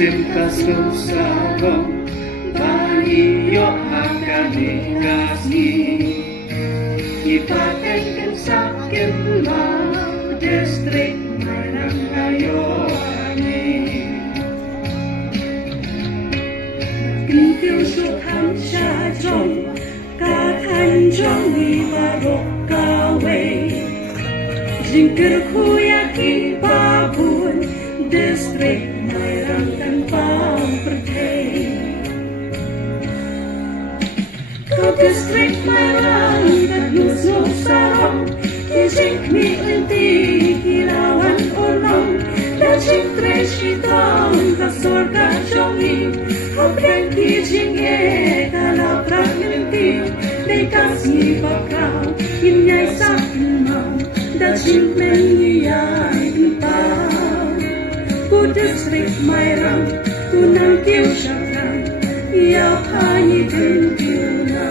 sim kasusarong Bahiyo hakani kasgi Ipaten kan sakin la Distrik Marangayo ani Kinh su tham sha trong Ka thanh trong ni barok kawe Jingkir kuyaki babun Distrik Mairang tanpa pertei Kau distrik Mairang kat nusuk sarong Kijing mi linti kilawan olong Dajing treshitong kasorga jongi Kapren kijing kalaprak linti Dekas ni bakau Inyay sakin mau Dajing meniyay pintau Ku distrik Mairang Tunang kiu syakang Yau hanyi kenkiu na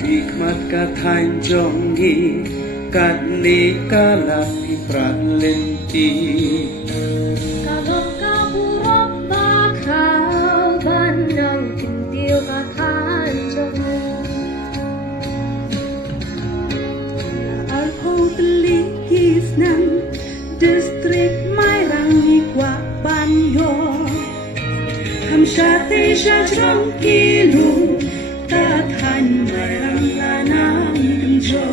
Nikmat katain jongi Kat ni kalapi pralenti Kalau kaburok bakal Bandang kintiu katan jongi Alho telikis nang Distrik Mairang Ikwa Banyo Hamsyate syajrong kilu Tatan Mairang lanang kenjo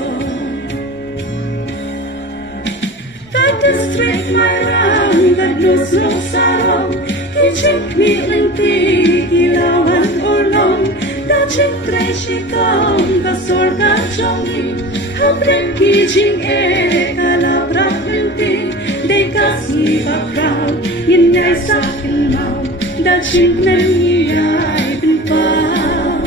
Kat Distrik Mairang Kat nusuk sarong Kijik mi linti Kilawan olong Dajik treshitong Kasorga jongi Hapren kijing kalabrak linti Dekas ni bakraw Yinay sakin mau Dajing meniyay pinpaw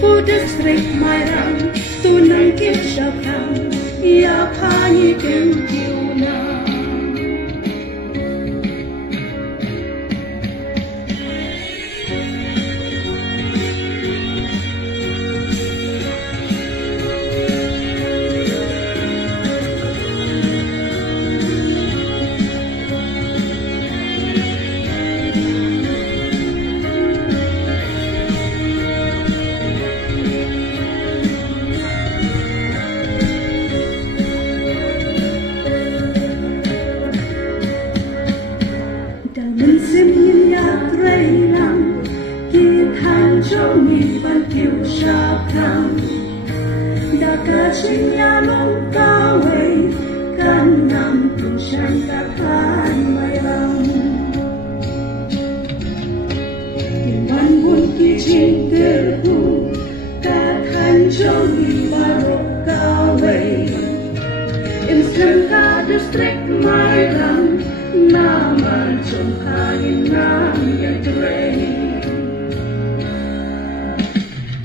Bu distrik Mairang Tunang kiu syakang Yap hanyi kenkiu na Sim yin yak rei lang Ki thanh trong ni ban kiu syakang Da ka ching ya long ka wei Kan nam pun shan ka kan mai lang Kim ban bun ki ching terku Ka thanh trong ni barok ka wei Instant ka distrik mai lang Naman trong kain ng yagray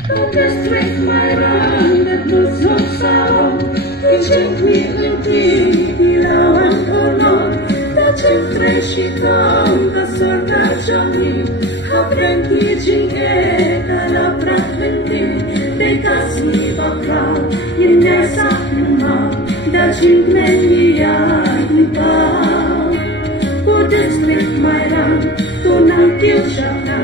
Kau distrik Mairang At nusok sarong Kijing mi linti Kilawan olong Dajing treshitong Kasorga jongi Hapren kijing kalaprak linti Dekas ni bakraw Yinay sakin mau Dajing meniyay pintau Distrik Mairang Tunang kiu syakang